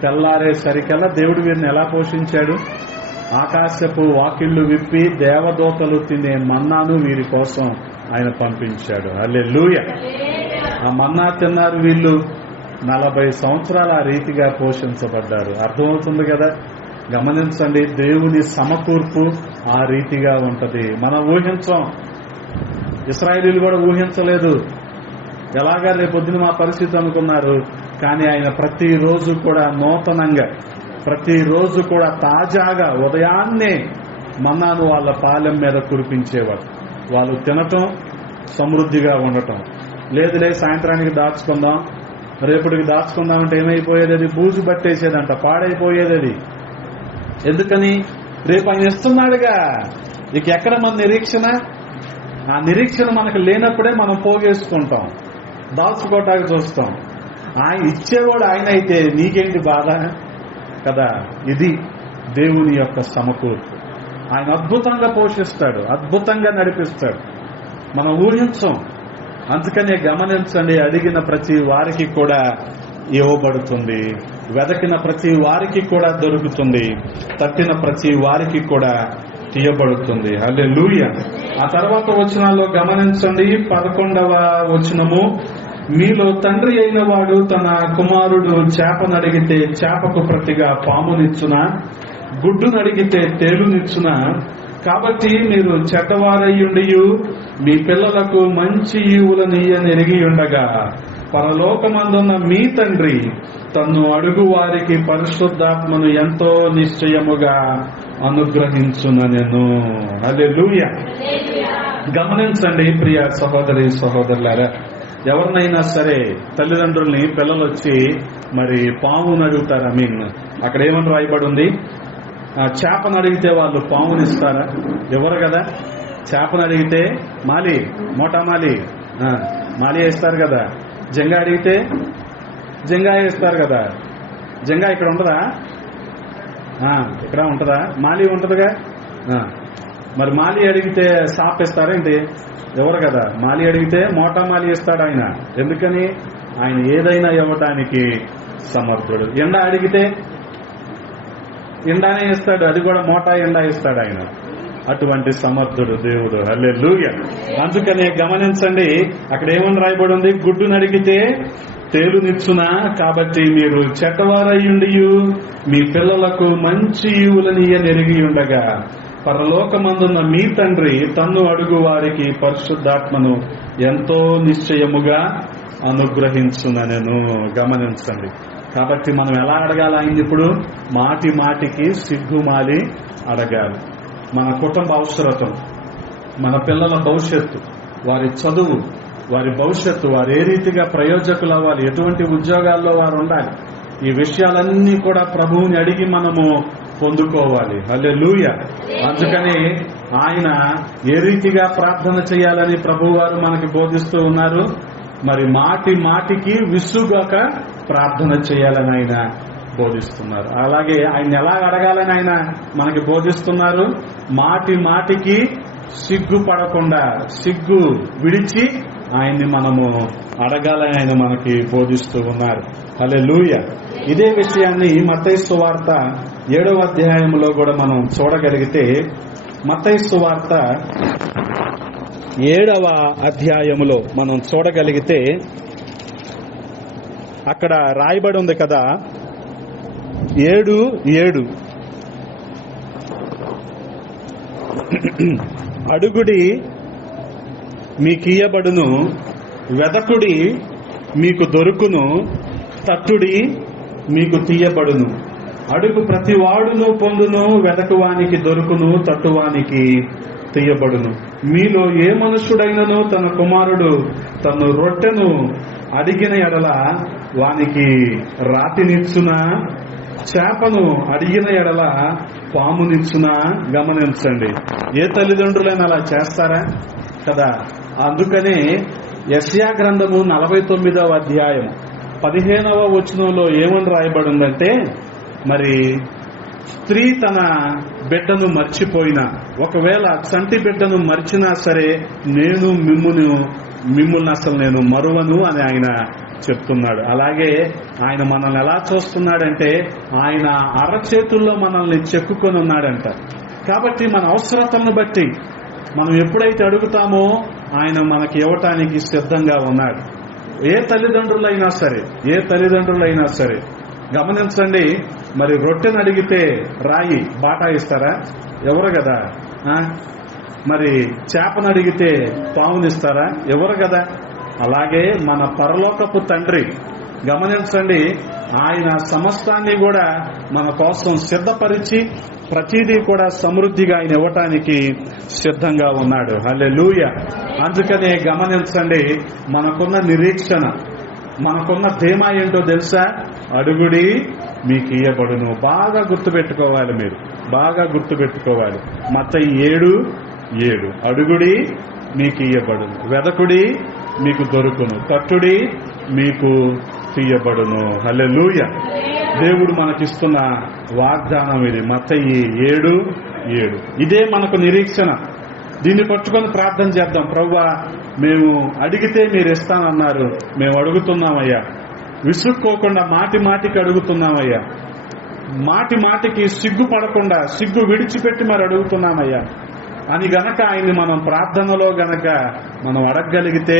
తెల్లారేసరికల్లా దేవుడు వీరిని ఎలా పోషించాడు? ఆకాశపు వాకిళ్లు విప్పి దేవదూతలు తినే మన్నాను వీరి కోసం ఆయన పంపించాడు. హల్లెలూయా. ఆ మన్నా తిన్నారు వీళ్ళు. 40 సంవత్సరాలు ఆ రీతిగా పోషించబడ్డారు. అర్థమవుతుంది కదా. గమనించండి, దేవుని సమకూర్పు ఆ రీతిగా ఉంటది. మనం ఊహించం, ఇశ్రాయేలీలు కూడా ఊహించలేదు. ఎలాగా రేపొద్దున మా పరిస్థితి అనుకున్నారు. కానీ ఆయన ప్రతిరోజు కూడా నూతనంగా, ప్రతిరోజు కూడా తాజాగా ఉదయాన్నే మన్నాను వాళ్ళ పాలెం మీద కురిపించేవాడు. వాళ్ళు తినటం, సమృద్ధిగా ఉండటం. లేదు సాయంత్రానికి దాచుకుందాం, రేపటికి దాచుకుందాం అంటే ఏమైపోయేది? అది బూజు పట్టేసేదంట, పాడైపోయేది అది. ఎందుకని? రేపు ఆయన ఇస్తున్నాడుగా. ఇక ఎక్కడ మన నిరీక్షణ? ఆ నిరీక్షణ మనకు లేనప్పుడే మనం పోగేసుకుంటాం, దాచుకోవటానికి చూస్తాం. ఆయన ఇచ్చేవాడు ఆయన అయితే నీకేంటి బాధ కదా. ఇది దేవుని యొక్క సమకూర్పు. ఆయన అద్భుతంగా పోషిస్తాడు, అద్భుతంగా నడిపిస్తాడు. మనం ఊహించం. అందుకనే గమనించండి, అడిగిన ప్రతి వారికి కూడా ఇవ్వబడుతుంది, వెదకిన ప్రతి వారికి కూడా దొరుకుతుంది, తట్టిన ప్రతి వారికి కూడా తీయబడుతుంది. హల్లెలూయా. ఆ తర్వాత వచనాల్లో గమనించండి, 11వ వచనము, మీలో తండ్రి అయిన వాడు తన కుమారుడు చేపనడిగితే చేపకు ప్రతిగా పామునిచ్చునా, గుడ్డునడిగితే తేలునిచ్చునా? కాబట్టి మీరు చెడ్డవారయ్యుండియు మీ పిల్లలకు మంచి ఈవులనీయనెరిగి ఉండగా పరలోకమందున్న మీ తండ్రి తన్ను అడుగు వారికి పరిశుద్ధాత్మను ఎంతో నిశ్చయముగా అనుగ్రహించుననెను. హల్లెలూయా. గమనించండి ప్రియ సహోదరి సహోదరులారా, ఎవరినైనా సరే తల్లిదండ్రుల్ని పిల్లలు వచ్చి మరి పాముని అడుగుతారు. అక్కడ ఏమని రాయబడి ఉంది? చేపను అడిగితే వాళ్ళు పామునిస్తారా? ఎవరు కదా. చేపను అడిగితే మోటా మాలి వేస్తారు కదా. జంగా అడిగితే జంగా వేస్తారు కదా. జంగా ఇక్కడ ఉంటుందా? ఇక్కడ ఉంటుందా? మాలి ఉంటుందిగా. మరి మాలి అడిగితే సాప్ ఇస్తారేంటి? ఎవరు కదా. మాలి అడిగితే మోటా మాలి ఇస్తాడు ఆయన. ఎందుకని? ఆయన ఏదైనా ఇవ్వటానికి సమర్థుడు. ఎండ అడిగితే ఎండానే ఇస్తాడు, అది కూడా మోటా ఎండ ఇస్తాడు ఆయన. అటువంటి సమర్థుడు దేవుడు. హల్లెలూయా. అందుకనే గమనించండి, అక్కడ ఏమని రాయబడి ఉంది? గుడ్డునడిగితే తేలునిచ్చునా? కాబట్టి మీరు చెడ్డవారయ్యుండియు మీ పిల్లలకు మంచి ఈవులనీయనెరిగి ఉండగా పరలోకమందున్న మీ తండ్రి తన్ను అడుగు వారికి పరిశుద్ధాత్మను ఎంతో నిశ్చయముగా అనుగ్రహించుననెను. గమనించండి. కాబట్టి మనం ఎలా అడగాలి ఆయన? ఇప్పుడు మాటికి సిగ్గుమాలి అడగాలి. మన కుటుంబ అవసరతం, మన పిల్లల భవిష్యత్తు, వారి చదువు, వారి భవిష్యత్తు, వారు ఏ రీతిగా ప్రయోజకులు అవ్వాలి, ఎటువంటి ఉద్యోగాల్లో వారు ఉండాలి, ఈ విషయాలన్నీ కూడా ప్రభువుని అడిగి మనము పొందుకోవాలి. హల్లెలూయా. అందుకని ఆయన ఏ రీతిగా ప్రార్థన చేయాలని ప్రభువు వారు మనకి బోధిస్తూ ఉన్నారు. మరి మాటికి విసుగాక ప్రార్థన చేయాలని ఆయన బోధిస్తున్నారు. అలాగే ఆయన ఎలా అడగాలని ఆయన మనకి బోధిస్తున్నారు. మాటికి సిగ్గుపడకుండా, సిగ్గు విడిచి ఆయన్ని మనము అడగాలని ఆయన మనకి బోధిస్తూ ఉన్నారు. హల్లెలూయా. ఇదే విషయాన్ని మత్తయి సువార్త 7వ అధ్యాయంలో కూడా మనం చూడగలిగితే, మత్తయి సువార్త 7వ అధ్యాయములో మనం చూడగలిగితే అక్కడ రాయబడి ఉంది కదా, 7:7 అడుగుడి మీకియ్యబడును, వెదకుడి మీకు దొరుకును, తట్టుడి మీకు తీయబడును. అడుగు ప్రతివాడును పొందును, వెదకువానికి దొరుకును, తట్టువానికి తీయబడును. మీలో ఏ మనుష్యుడైనను తన కుమారుడు తను రొట్టెను అడిగిన ఎడల వానికి రాతినిచ్చునా, చేపను అడిగిన ఎడల పామునిచ్చునా? గమనించండి. ఏ తల్లిదండ్రులైనా అలా చేస్తారా కదా? అందుకనే యెషయా గ్రంథము 49వ అధ్యాయం 15వ వచనంలో ఏమని రాయబడిందంటే, మరి స్త్రీ తన బిడ్డను మర్చిపోయినా, ఒకవేళ చంటి బిడ్డను మర్చినా సరే నేను మిమ్ముల్ని అసలు నేను మరువను అని ఆయన చెప్తున్నాడు. అలాగే ఆయన మనల్ని ఎలా చూస్తున్నాడంటే, ఆయన అరచేతుల్లో మనల్ని చెక్కుకొని ఉన్నాడంట. కాబట్టి మన అవసరతలను బట్టి మనం ఎప్పుడైతే అడుగుతామో ఆయన మనకి ఇవ్వటానికి సిద్ధంగా ఉన్నాడు. ఏ తల్లిదండ్రులైనా సరే గమనించండి. మరి రొట్టెను అడిగితే రాయి బాటా ఇస్తారా? ఎవరు కదా. మరి చేపను అడిగితే పావునిస్తారా? ఎవరు కదా. అలాగే మన పరలోకపు తండ్రి గమనించండి, ఆయన సమస్తాన్ని కూడా మన కోసం సిద్ధపరిచి ప్రతిదీ కూడా సమృద్ధిగా ఆయన ఇవ్వటానికి సిద్ధంగా ఉన్నాడు. హల్లెలూయా. అందుకనే గమనించండి, మనకున్న నిరీక్షణ, మనకున్న ధీమా ఏంటో తెలుసా? అడుగుడి మీకు ఇయ్యబడును. బాగా గుర్తుపెట్టుకోవాలి, మీరు బాగా గుర్తుపెట్టుకోవాలి. మత్తయి 7:7 అడుగుడి మీకు ఇయ్యబడును, వెదకుడి మీకు దొరుకును, తట్టుడి మీకు తీయబడును. హల్లెలూయా. దేవుడు మనకిస్తున్న వాగ్దానం ఇది. మత్తయి 7:7 ఇదే మనకు నిరీక్షణ. దీన్ని పట్టుకొని ప్రార్థన చేద్దాం. ప్రభువా, మేము అడిగితే మీరు ఇస్తానన్నారు, మేము అడుగుతున్నామయ్యా. విసుక్కోకుండా మాటికి అడుగుతున్నామయ్యా. మాటికి సిగ్గుపడకుండా, సిగ్గు విడిచిపెట్టి మరి అడుగుతున్నామయ్యా అని గనక ఆయన్ని మనం ప్రార్థనలో గనక మనం అడగగలిగితే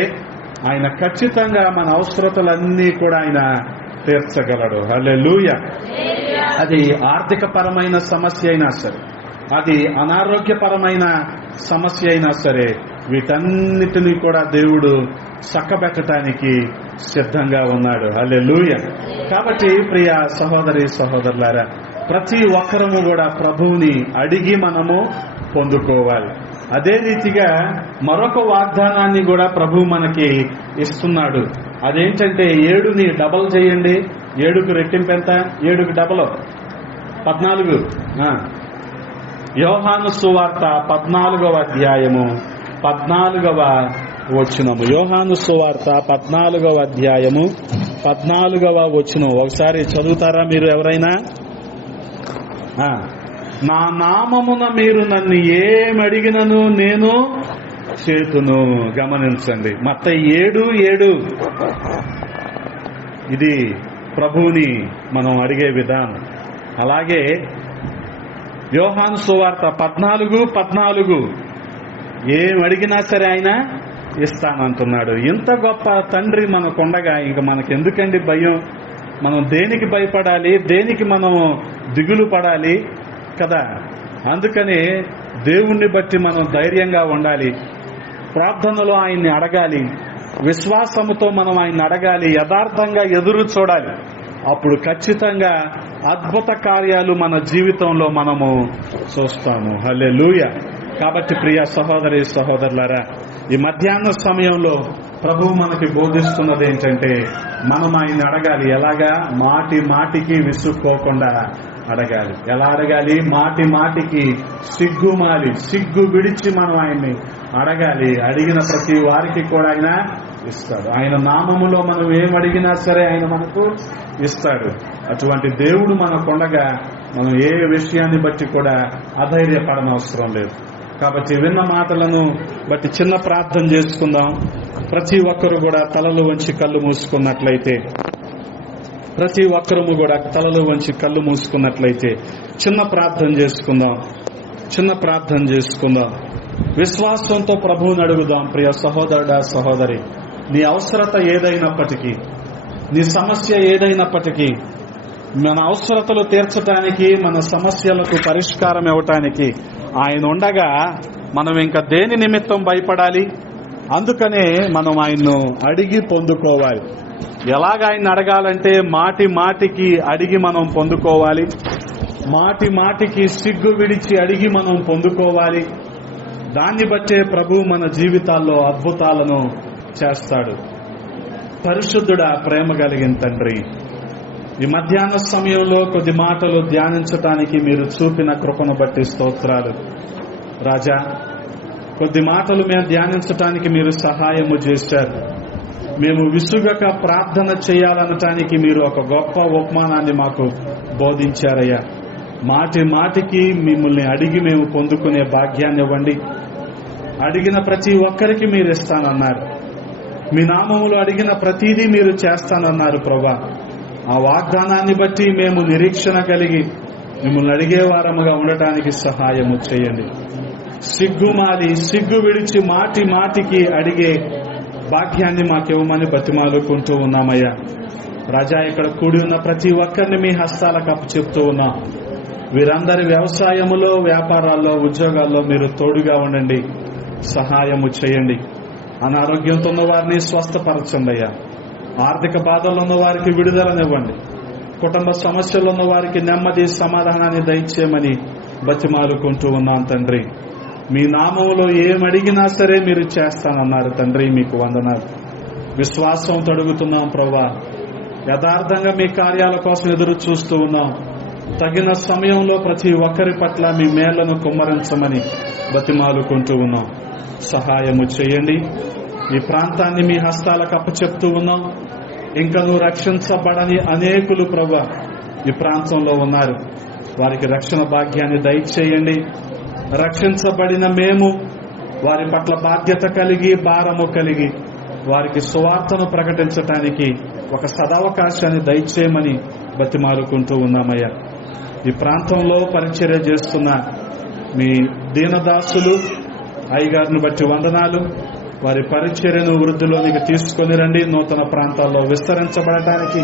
ఆయన ఖచ్చితంగా మన అవసరతలన్నీ కూడా ఆయన తీర్చగలడు. హల్లెలూయా. అది ఆర్థిక పరమైన సమస్య అయినా సరే, అది అనారోగ్యపరమైన సమస్య అయినా సరే, వీటన్నిటినీ కూడా దేవుడు చక్కబెట్టడానికి సిద్ధంగా ఉన్నాడు. హల్లెలూయా. కాబట్టి ప్రియ సహోదరి సహోదరులారా, ప్రతి ఒక్కరము కూడా ప్రభువుని అడిగి మనము పొందుకోవాలి. అదే రీతిగా మరొక వాగ్దానాన్ని కూడా ప్రభువు మనకి ఇస్తున్నాడు. అదేంటంటే 7ని డబల్ చేయండి. 7కు రెట్టింపు ఎంత? 7కు డబల్ 14. యోహాను సువార్త 14వ అధ్యాయము 14వ వచనము. యోహాను సువార్త 14వ అధ్యాయము 14వ వచనం ఒకసారి చదువుతారా మీరు ఎవరైనా? నా నామమున మీరు నన్ను ఏమడిగినను నేను చేతును. గమనించండి, మత్తయి 7:7 ఇది ప్రభువుని మనం అడిగే విధానం. అలాగే యోహాను సువార్త 14:14 ఏం అడిగినా సరే ఆయన ఇస్తానంటున్నాడు. ఇంత గొప్ప తండ్రి మనకుండగా ఇంక మనకెందుకండి భయం? మనం దేనికి భయపడాలి? దేనికి మనం దిగులు పడాలి కదా? అందుకని దేవుణ్ణి బట్టి మనం ధైర్యంగా ఉండాలి. ప్రార్థనలో ఆయన్ని అడగాలి, విశ్వాసముతో మనం ఆయన్ని అడగాలి, యథార్థంగా ఎదురు చూడాలి. అప్పుడు ఖచ్చితంగా అద్భుత కార్యాలు మన జీవితంలో మనము చూస్తాము. హల్లెలూయా. కాబట్టి ప్రియ సహోదరి సహోదరులారా, ఈ మధ్యాహ్న సమయంలో ప్రభువు మనకి బోధిస్తున్నది ఏంటంటే, మనం ఆయన్ని అడగాలి. ఎలాగా? మాటికి విసుక్కోకుండా అడగాలి. ఎలా అడగాలి? మాటికి సిగ్గు విడిచి మనం ఆయన్ని అడగాలి. అడిగిన ప్రతి వారికి కూడా ఆయన ఇస్తాడు. ఆయన నామములో మనం ఏం అడిగినా సరే ఆయన మనకు ఇస్తాడు. అటువంటి దేవుడు మనకుండగా మనం ఏ విషయాన్ని బట్టి కూడా అధైర్యపడనవసరం లేదు. కాబట్టి విన్న మాటలను బట్టి చిన్న ప్రార్థన చేసుకుందాం. ప్రతి ఒక్కరు కూడా తలలు వంచి కళ్ళు మూసుకున్నట్లయితే, చిన్న ప్రార్థన చేసుకుందాం. విశ్వాసంతో ప్రభువుని అడుగుదాం. ప్రియ సహోదరుడా సహోదరి, నీ అవసరత ఏదైనప్పటికీ, నీ సమస్య ఏదైనప్పటికీ, మన అవసరతలు తీర్చడానికి, మన సమస్యలకు పరిష్కారం ఇవ్వటానికి ఆయన ఉండగా మనం ఇంకా దేని నిమిత్తం భయపడాలి? అందుకనే మనం ఆయన్ను అడిగి పొందుకోవాలి. ఎలాగ ఆయన అడగాలంటే మాటికి అడిగి మనం పొందుకోవాలి. మాటికి సిగ్గు విడిచి అడిగి మనం పొందుకోవాలి. దాన్ని బట్టే ప్రభు మన జీవితాల్లో అద్భుతాలను చేస్తాడు. పరిశుద్ధుడా, ప్రేమ కలిగిన తండ్రి, ఈ మధ్యాహ్న సమయంలో కొద్ది మాటలు ధ్యానించటానికి మీరు చూపిన కృపను బట్టి స్తోత్రాలు. రాజా, కొద్ది మాటలు మేము ధ్యానించటానికి మీరు సహాయము చేశారు. మేము విసుగక ప్రార్థన చేయాలనటానికి మీరు ఒక గొప్ప ఉపమానాన్ని మాకు బోధించారయ్యా. మాటి మాటికి మిమ్మల్ని అడిగి మేము పొందుకునే భాగ్యాన్ని ఇవ్వండి. అడిగిన ప్రతి ఒక్కరికి మీరు ఇస్తానన్నారు. మీ నామములో అడిగిన ప్రతిదీ మీరు చేస్తానన్నారు ప్రభా. ఆ వాగ్దానాన్ని బట్టి మేము నిరీక్షణ కలిగి మిమ్మల్ని అడిగే వారముగా ఉండటానికి సహాయము చేయండి. సిగ్గు విడిచి మాటి మాటికి అడిగే భాగ్యాన్ని మాకివ్వమని బతిమాలుకుంటూ ఉన్నామయ్యా. రాజా, ఇక్కడ కూడి ఉన్న ప్రతి ఒక్కరిని మీ హస్తాలకు అప్పచెప్తూ ఉన్నాం. వీరందరి వ్యవసాయములో, వ్యాపారాల్లో, ఉద్యోగాల్లో మీరు తోడుగా ఉండండి, సహాయము చేయండి. అనారోగ్యంతో ఉన్న వారిని స్వస్థపరచండి అయ్యా. ఆర్థిక బాధల్లో ఉన్న వారికి విడుదలనివ్వండి. కుటుంబ సమస్యలు ఉన్న వారికి నెమ్మది, సమాధానాన్ని దయచేయమని బతిమాలుకుంటూ ఉన్నాం తండ్రి. మీ నామములో ఏమడిగినా సరే మీరు చేస్తానన్నారు తండ్రి. మీకు వందనాలు. విశ్వాసంతో అడుగుతున్నాం ప్రభా. యథార్థంగా మీ కార్యాల కోసం ఎదురు చూస్తూ ఉన్నాం. తగిన సమయంలో ప్రతి ఒక్కరి పట్ల మీ మేళ్లను కుమ్మరించమని బతిమాలుకుంటూ ఉన్నాం. సహాయము చేయండి. ఈ ప్రాంతాన్ని మీ హస్తాలకు అప్పచెప్తూ ఉన్నాం. ఇంకా నువ్వు రక్షించబడని అనేకులు ప్రభా ఈ ప్రాంతంలో ఉన్నారు. వారికి రక్షణ భాగ్యాన్ని దయచేయండి. రక్షించబడిన మేము వారి పట్ల బాధ్యత కలిగి, భారము కలిగి వారికి సువార్తను ప్రకటించటానికి ఒక సదవకాశాన్ని దయచేయమని బతిమాలుకుంటూ ఉన్నామయ్యా. ఈ ప్రాంతంలో పరిచర్య చేస్తున్న మీ దీనదాసులు అయ్యగారిని బట్టి వందనాలు. వారి పరిచర్యను వృద్ధిలోనికి తీసుకొని రండి. నూతన ప్రాంతాల్లో విస్తరించబడటానికి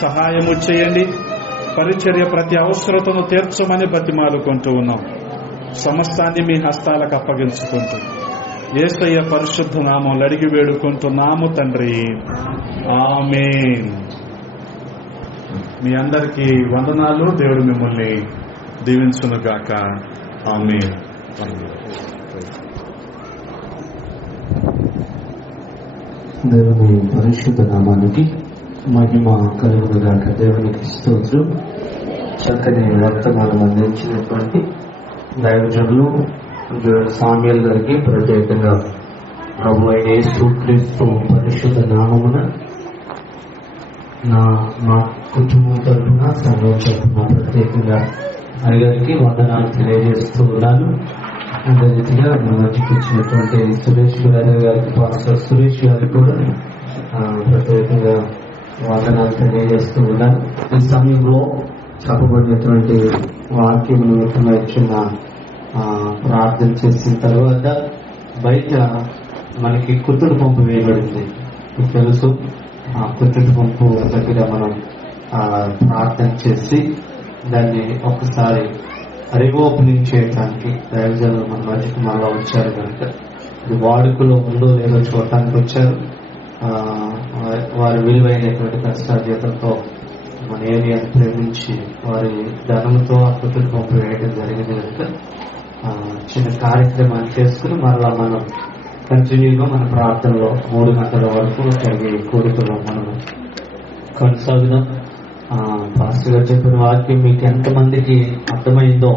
సహాయము చేయండి. పరిచర్య ప్రతి అవసరతను తీర్చమని బతిమాలుకుంటూ ఉన్నాం. సమస్తాన్ని మీ హస్తాలకు అప్పగించుకుంటూ యేసయ్య పరిశుద్ధ నామములో అడిగి వేడుకుంటున్నాము తండ్రి. ఆమేన్. మీ అందరికీ వందనాలు. దేవుడు మిమ్మల్ని దీవించునుగాక. ఆమేన్. దేవుని పరిశుద్ధ నామానికి మహిమ కలుగునుగాక. దేవునికి స్తోత్రం. చక్కని వర్తమానం అందించినటువంటి దైవజనులు సామ్యుయల్ గారికి ప్రత్యేకంగా ప్రభు అయిన యేసుక్రీస్తు పరిశుద్ధ నామమున మా కుటుంబం తరఫున, సంఘం తరఫున ప్రత్యేకంగా అయ్యగారికి వందనాలు తెలియజేస్తూ ఉన్నాను. అదే రీతిగా మన మధ్యకి వచ్చినటువంటి సురేష్ గారికి, పాస్టర్ సురేష్ గారికి కూడా ప్రత్యేకంగా వందనాలు తెలియజేస్తూ ఉన్నాను. ఈ సమయంలో చెప్పబడినటువంటి వాక్యం నిమిత్తంగా ఇచ్చిన ప్రార్థన చేసిన తర్వాత బయట మనకి కుత్తుడు పంపు వేయబడింది. మీకు తెలుసు, ఆ కుత్తుడు పంపు దగ్గర మనం ప్రార్థన చేసి దాన్ని ఒకసారి రీఓపెనింగ్ చేయడానికి దైవజనులు మన మధ్యకు మళ్ళా వచ్చారు కనుక ఇది వాడుకలో ఉందో లేదో చూడటానికి వచ్చారు. వారి విలువైనటువంటి కష్టార్జితంతో మన ఏరియాను ప్రేమించి వారి ధనంతో ఆ కుటుంబ పంపు వేయడం జరిగింది కనుక చిన్న కార్యక్రమాన్ని చేసుకుని మరలా మనం కంటిన్యూగా మన ప్రార్థనలో 3 గంటల వరకు జరిగే కోరికలో మనం కొనసాగుదాం. పాస్టర్ గారు చెప్పిన వాక్యం మీకు ఎంతమందికి అర్థమైందో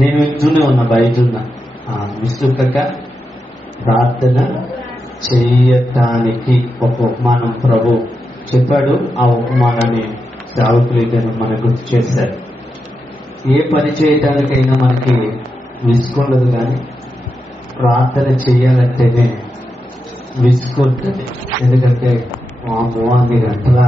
నేను వింటూనే ఉన్నా, బయట ఉన్నా. విసుకక ప్రార్థన చేయటానికి ఒక ఉపమానం ప్రభు చెప్పాడు. ఆ ఉపమానాన్ని సేవకులు మనకు గుర్తు చేశారు. ఏ పని చేయటానికైనా మనకి విసుకుండదు, కానీ ప్రార్థన చేయాలంటేనే విసుకుంటుంది. ఎందుకంటే 3 గంటల